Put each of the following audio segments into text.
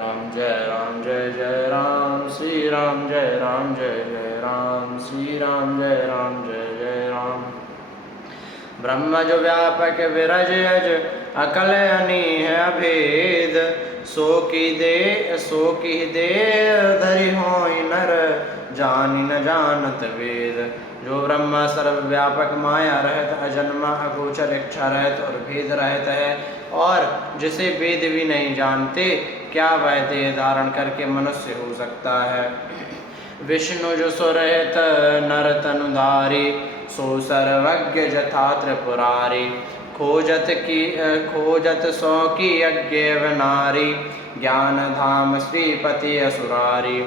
राम जय जय राम, श्री राम जय जय राम, श्री राम जय जय राम। ब्रह्म जो व्यापक विरज अज, अकल अनीह अभेद, सो की दे धरि होई नर, जानि न जानत वेद। जो ब्रह्मा सर्वव्यापक माया रहत, अजन्मा अगोचर इच्छा रहत और भेद रहत है, और जिसे वेद भी नहीं जानते, क्या वह देह धारण करके मनुष्य हो सकता है। विष्णु जो सो रहत नर तनुधारी, सो सर्वज्ञ जथा त्रिपुरारी। खोजत सो की अज्ञेय नारी, ज्ञान धाम श्रीपति असुरारी।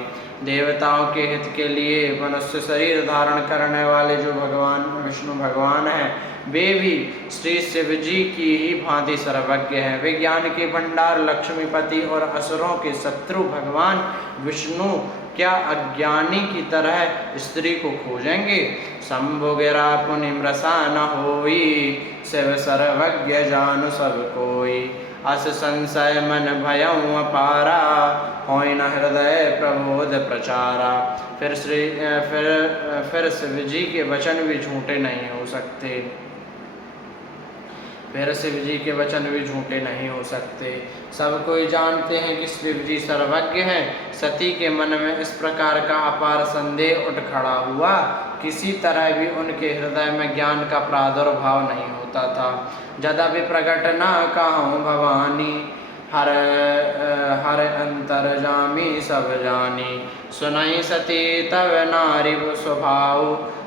देवताओं के हित के लिए मनुष्य शरीर धारण करने वाले जो भगवान विष्णु भगवान हैं, वे भी श्री शिव जी की ही भांति सर्वज्ञ हैं। वे ज्ञान के भंडार लक्ष्मीपति और असुरों के शत्रु भगवान विष्णु क्या अज्ञानी की तरह स्त्री को खोजेंगे। शंभु गिरा पुनि मृषा न होई, शिव सर्वज्ञ जानु सब कोई। अस संशय मन भयउ अपारा, होई न हृदय प्रबोध प्रचारा। फिर शिव जी के वचन भी झूठे नहीं हो सकते। फिर शिव जी के वचन भी झूठे नहीं हो सकते। सब कोई जानते हैं कि शिव जी सर्वज्ञ हैं। सती के मन में इस प्रकार का अपार संदेह उठ खड़ा हुआ, किसी तरह भी उनके हृदय में ज्ञान का प्रादुर्भाव नहीं होता था। यद्यपि प्रकट न कहूँ भवानी, हर अंतर्जामी सब जानी। सुनई सती तब नारी स्वभाव,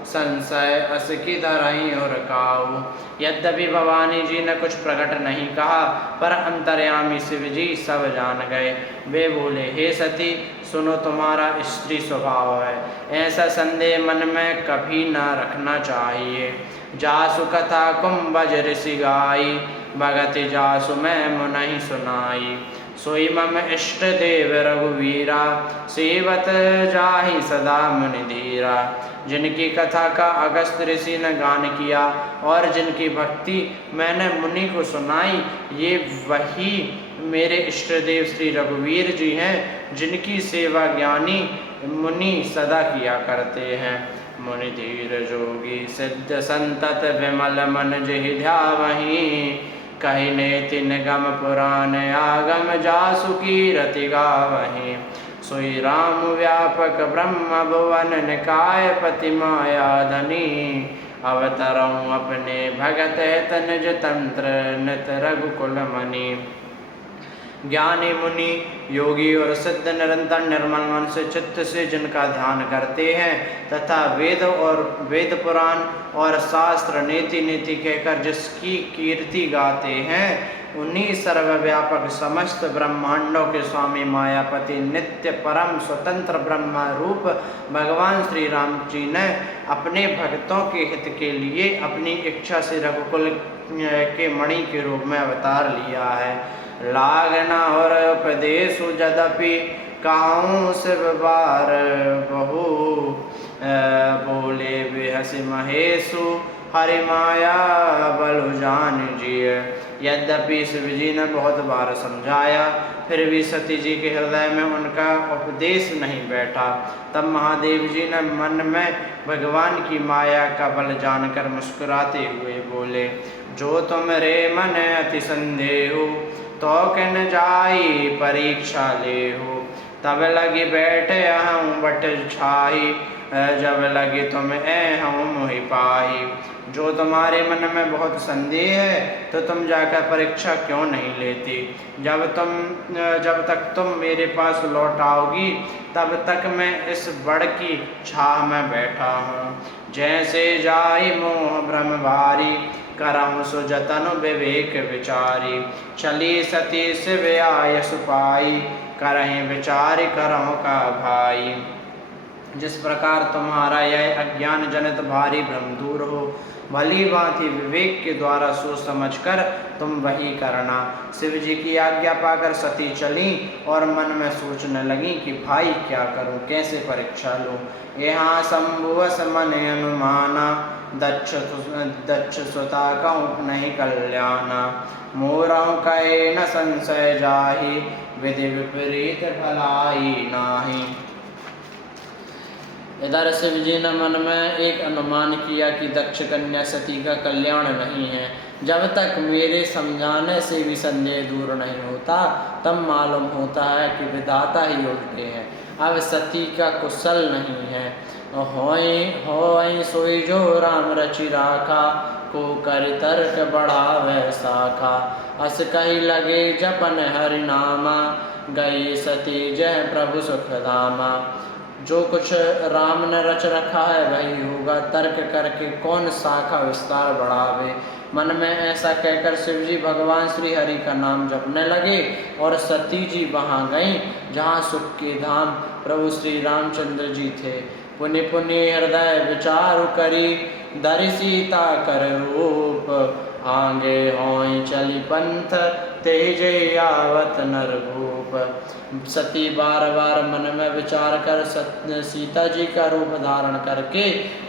संशय अस की धरई और काऊ। यद्यपि भवानी जी ने कुछ प्रकट नहीं कहा, पर अंतर्यामी शिव जी सब जान गए। वे बोले, हे सती, सुनो, तुम्हारा स्त्री स्वभाव है, ऐसा संदेह मन में कभी न रखना चाहिए। जासु कथा कुंभज ऋषि गाई, भगति जासु मैं मुनहि सुनाई। सोई मम इष्ट देव रघुवीरा, सेवत जाहि सदा मुनि धीरा। जिनकी कथा का अगस्त ऋषि ने गान किया और जिनकी भक्ति मैंने मुनि को सुनाई, ये वही मेरे इष्ट देव श्री रघुवीर जी हैं, जिनकी सेवा ज्ञानी मुनि सदा किया करते हैं। मुनि धीर जोगी सिद्ध संतत, विमल मन जिहि ध्यावहि। कहि नेति निगम पुराण, आगम जासु कीरति गावहि। सोई राम व्यापक ब्रह्म भुवन, निकाय पति माया धनी। अवतरऊँ अपने भगत हित, निज तंत्र नित रघुकुल मणि। ज्ञानी मुनि योगी और सिद्ध निरंतर निर्मल मन से चित्त से जिनका ध्यान करते हैं, तथा वेद पुराण और शास्त्र नीति कहकर जिसकी कीर्ति गाते हैं, उन्हीं सर्वव्यापक समस्त ब्रह्मांडों के स्वामी मायापति नित्य परम स्वतंत्र ब्रह्म रूप भगवान श्री राम जी ने अपने भक्तों के हित के लिए अपनी इच्छा से रघुकुल के मणि के रूप में अवतार लिया है। लागना और उपदेश यद्यपि कहूँ शिव बार बहु, बोले बेहसी महेशु हरि माया बलु जान जिय। यद्यपि शिव जी ने बहुत बार समझाया, फिर भी सती जी के हृदय में उनका उपदेश नहीं बैठा। तब महादेव जी ने मन में भगवान की माया का बल जानकर मुस्कुराते हुए बोले, जो तुम रे मन अति संदेहु, तो किन जाई परीक्षा लेहु। तब लगी बैठे अहूँ बट छाई, जब लगी तुम ऐहूँ मोहि पाई। जो तुम्हारे मन में बहुत संदेह है, तो तुम जाकर परीक्षा क्यों नहीं लेती। जब तक तुम मेरे पास लौट आओगी, तब तक मैं इस बड़ की छाह में बैठा हूँ। जैसे जाई मोह भ्रम भारी, करहूँ सो जतन विवेक विचारी। चली सती शिव आयस पाई, करहीं विचार करहूँ का भाई। जिस प्रकार तुम्हारा यह अज्ञान जनित भारी भ्रम दूर हो, भली भांति विवेक के द्वारा सोच समझ कर तुम वही करना। शिव जी की आज्ञा पाकर सती चली और मन में सोचने लगी कि भाई क्या करूं, कैसे परीक्षा लूं। यहाँ शंभुवस मन अनुमाना, दक्ष सुता कहूँ नहीं कल्याणा। मोरहु कहे न संशय जाहि, विधि विपरीत भलाई नाही। इधर शिव जी ने मन में एक अनुमान किया कि दक्ष कन्या सती का कल्याण नहीं है। जब तक मेरे समझाने से भी संदेह दूर नहीं होता तब मालूम होता है कि विधाता ही उल्टे हैं। अब सती का कुशल नहीं है। होय सोई जो राम रचि राखा, को कर तर्क बढ़ावे शाखा। अस कही लगे जपन हरि नामा, गई सती जय प्रभु सुखधामा। जो कुछ राम ने रच रखा है वही होगा, तर्क करके कौन शाखा विस्तार बढ़ावे। मन में ऐसा कहकर शिव जी भगवान श्री हरि का नाम जपने लगे और सती जी वहाँ गईं जहाँ सुख के धाम प्रभु श्री रामचंद्र जी थे। पुनि पुनि हृदय विचारु करी, धरि सीता कर रूप। आगे होय चली पंथ, तेज आवत नर भूप। सती बार बार मन में विचार कर सीता जी का रूप धारण करके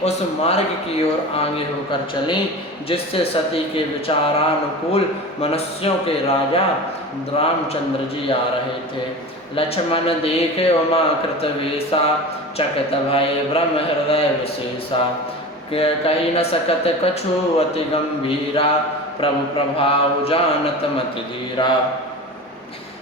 उस मार्ग की ओर आगे होकर चली जिससे सती के विचारानुकूल मनुष्यों के राजा रामचंद्र जी आ रहे थे। लक्ष्मण देखे उमा कृत वेशा, चकित भय ब्रह्म हृदय विशेषा। कही न सकत कछु अति गंभीरा, प्रभु प्रभाव जानत मति धीरा।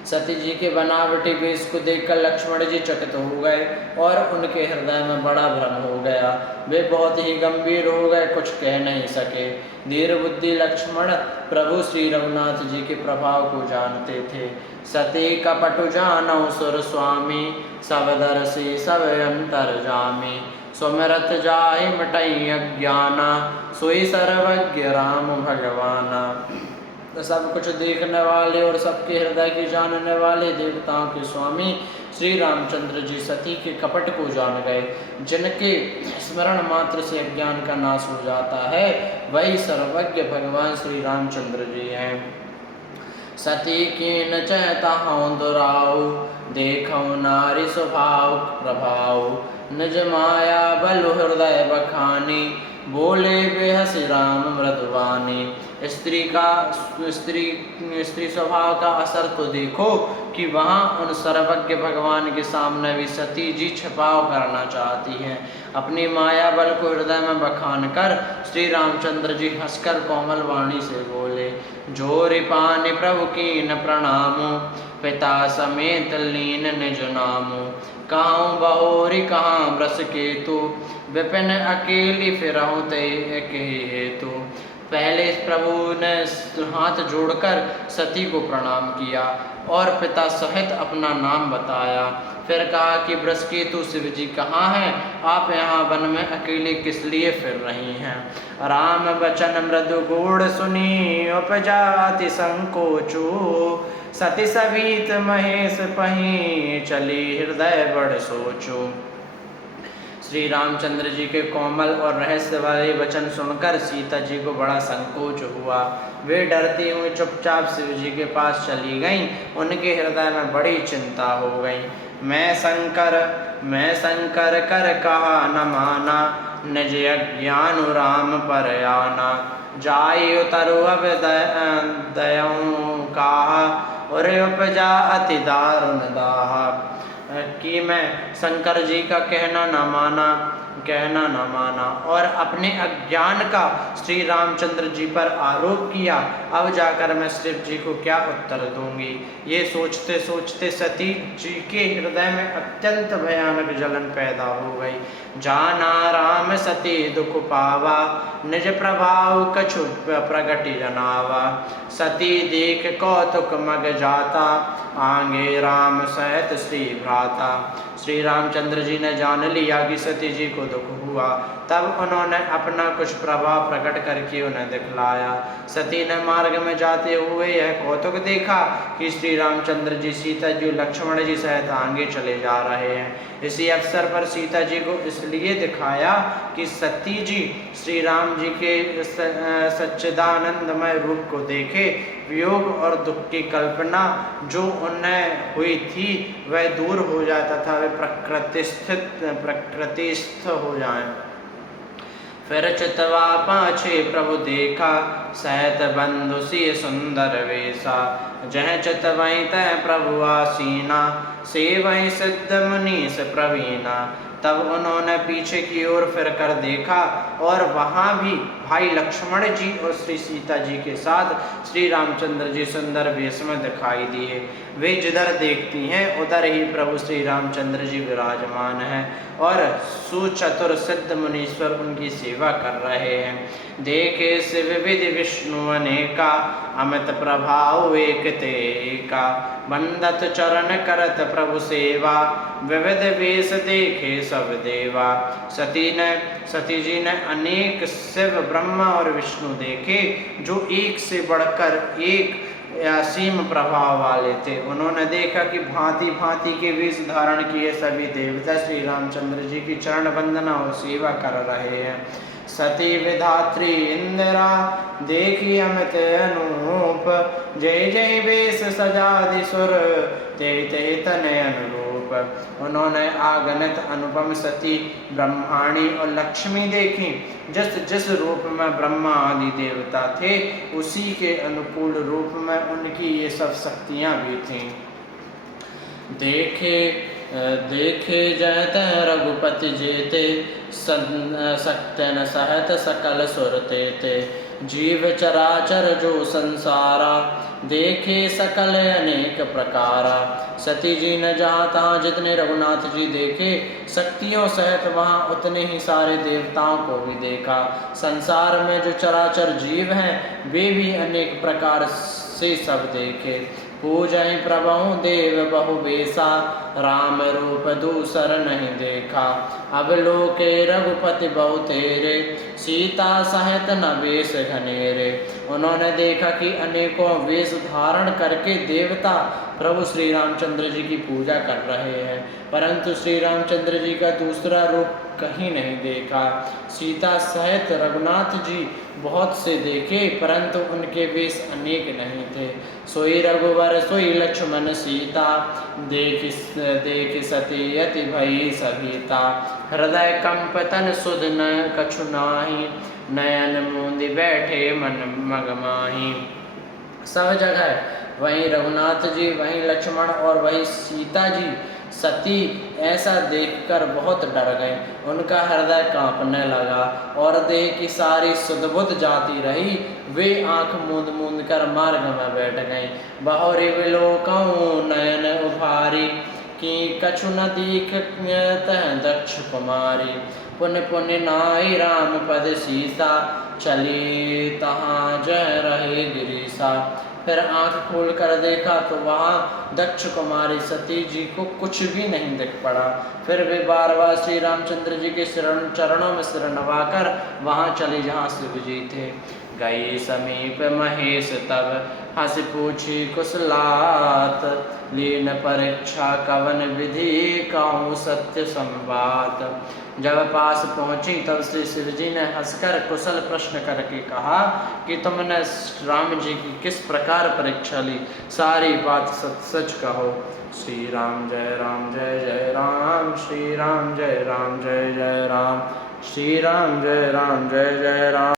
सती जी के बनावटी वेश को देखकर लक्ष्मण जी चकित हो गए और उनके हृदय में बड़ा भ्रम हो गया। वे बहुत ही गंभीर हो गए, कुछ कह नहीं सके। धीर बुद्धि लक्ष्मण प्रभु श्री रघुनाथ जी के प्रभाव को जानते थे। सती कपटु जानौ सुर स्वामी, सब दर्शी सब अंतर जामी। सुमिरत जाहि मिटई अज्ञाना, सोई सर्वज्ञ राम भगवाना। तो सब कुछ देखने वाले और सबके हृदय के जानने वाले देवताओं के स्वामी श्री रामचंद्र जी सती के कपट को जान गए। जिनके स्मरण मात्र से अज्ञान का नाश हो जाता है वही सर्वज्ञ भगवान श्री रामचंद्र जी हैं। सती कीन चैताहु दुराऊ, देखौ नारी स्वभाव प्रभाव। निज माया बल हृदय बखानी, बोले बेहसी राम मृदुवानी। स्त्री स्वभाव का असर तो देखो कि वहाँ उन सर्वज्ञ भगवान के सामने भी सती जी छिपाव करना चाहती हैं। अपनी माया बल को हृदय में बखान कर श्री रामचंद्र जी हंसकर कोमल वाणी से बोले, जोरि पानि प्रभु कीन प्रणामो, पिता समेत लीन निज नामो। कहाँ बहोरी कहाँ ब्रस केतु, विपिन अकेली फिरहु ते के हेतु। पहले प्रभु ने हाथ जोड़कर सती को प्रणाम किया और पिता सहित अपना नाम बताया। फिर कहा कि बृहस्पति शिव जी कहाँ हैं, आप यहाँ वन में अकेले किस लिए फिर रही हैं। राम बचन मृदु गूढ़ सुनी, उपजा अति संकोचो। सती सवित महेश पही, चली हृदय बड़ सोचो। श्री रामचंद्र जी के कोमल और रहस्य वाले वचन सुनकर सीता जी को बड़ा संकोच हुआ। वे डरती हुई चुपचाप शिव जी के पास चली गईं। उनके हृदय में बड़ी चिंता हो गई। मैं शंकर कर कहा न माना, निज अज्ञान राम पर आना। जाई उतरु अब दयऊं कहा, और उपजा अति दारुण दाहा। कि मैं शंकर जी का कहना न माना और अपने अज्ञान का श्री रामचंद्र जी पर आरोप किया। अब जाकर मैं शिव जी को क्या उत्तर दूंगी। ये सोचते सोचते सती जी के हृदय में अत्यंत भयानक जलन पैदा हो गई। जाना राम सती दुख पावा, निज प्रभाव कछु प्रगति जनावा। सती देख कौतुक मग जाता, आगे राम सहित श्री भ्राता। श्री रामचंद्र जी ने जान लिया कि सती जी को दुख हुआ, तब उन्होंने अपना कुछ प्रभाव प्रकट करके उन्हें दिखलाया। सती ने मार्ग में जाते हुए यह कौतुक देखा कि श्री रामचंद्र जी सीता जी लक्ष्मण जी सहित आगे चले जा रहे हैं। इसी अवसर पर सीता जी को इसलिए दिखाया कि सती जी श्री राम जी के सच्चिदानंदमय रूप को देखे, वियोग और दुख की कल्पना जो उन्हें हुई थी वह दूर हो जाए तथा वे प्रकृतिस्थ हो जाएं। फिर चितवा पाछे प्रभु देखा, सहत बंधु सी सुंदर वेशा। जह चित वहीं तह प्रभु आसीना, सेवहीं सिद्ध मुनीस प्रवीणा। तब उन्होंने पीछे की ओर फिर कर देखा, और वहाँ भी भाई लक्ष्मण जी और श्री सीता जी के साथ श्री रामचंद्र जी सुंदर वेश में दिखाई दिए। वे जिधर देखती हैं उधर ही प्रभु श्री रामचंद्र जी विराजमान हैं, और सुचतुर सिद्ध मुनीश्वर उनकी सेवा कर रहे हैं। देखे शिव विधि विष्णु अनेका, अमित प्रभाव एक तेका। बंदत चरण करत प्रभु सेवा, विविध वेश देखे सब देवा। सती जी ने अनेक शिव ब्रह्मा और विष्णु देखे, जो एक से बढ़कर एक असीम प्रभाव वाले थे। उन्होंने देखा कि भांति भांति के वेश धारण किए सभी देवता श्री रामचंद्र जी की चरण वंदना और सेवा कर रहे हैं। सती विधात्री इंदिरा, देखी अमित अनूप। जय जय वेश सजादि सुर, ते ते तनय अनुरूप। उन्होंने आगनित अनुपम सती, ब्रह्माणी और लक्ष्मी देखी। जिस जिस रूप में ब्रह्मा आदि देवता थे, उसी के अनुकूल रूप में उनकी ये सब शक्तियाँ भी थीं। देखे जयत रघुपति जेते, सक्तन सहत सकल सुर तेते। जीव चराचर जो संसारा, देखे सकल अनेक प्रकारा। सती जी ने जहाँ तहाँ जितने रघुनाथ जी देखे, शक्तियों सहित वहाँ उतने ही सारे देवताओं को भी देखा। संसार में जो चराचर जीव हैं, वे भी अनेक प्रकार से सब देखे। पूजहि प्रभु देव बहु बेसा, राम रूप दूसर नहीं देखा। अब लोके रघुपति बहु तेरे, सीता सहित न वेश घनेरे। उन्होंने देखा कि अनेकों वेश धारण करके देवता प्रभु श्री रामचंद्र जी की पूजा कर रहे हैं, परंतु श्री रामचंद्र जी का दूसरा रूप कहीं नहीं देखा। सीता सहित रघुनाथ जी बहुत से देखे, परंतु उनके वेश अनेक नहीं थे। सोई रघुवर सोई लक्ष्मण सीता, देख सती अति भई सभीता। हृदय कंप तन सुध न कछु नाही, नयन मूंदि बैठे मन मगमाही। सब जगह वहीं रघुनाथ जी, वहीं लक्ष्मण और वहीं सीता जी, सती ऐसा देखकर बहुत डर गए। उनका हृदय कांपने लगा और देह की सारी सुध-बुध जाती रही। वे आंख मूंद मूंद कर मार्ग में बैठ गए। बहुरी विलोकऊं नयन उभारी, कि कछु न दीखतह दक्ष कुमारी। पुन पुन नाई राम पद सीसा, चली तहाँ जय रहे गिरीसा। फिर आंख खोल कर देखा तो वहाँ दक्ष कुमारी सती जी को कुछ भी नहीं दिख पड़ा। फिर वे बार बार श्री रामचंद्र जी के चरणों में सिर नवाकर वहाँ चली जहाँ शिव जी थे। गई समीप महेश तब, हंस पूछी कुशलात। लीन परीक्षा कवन विधि, कहूँ सत्य संवाद। जब पास पहुंची तब श्री शिव जी ने हंसकर कुशल प्रश्न करके कहा कि तुमने राम जी की किस प्रकार परीक्षा ली, सारी बात सच सच कहो। श्री राम जय जय राम, श्री राम जय जय राम, श्री राम जय जय राम।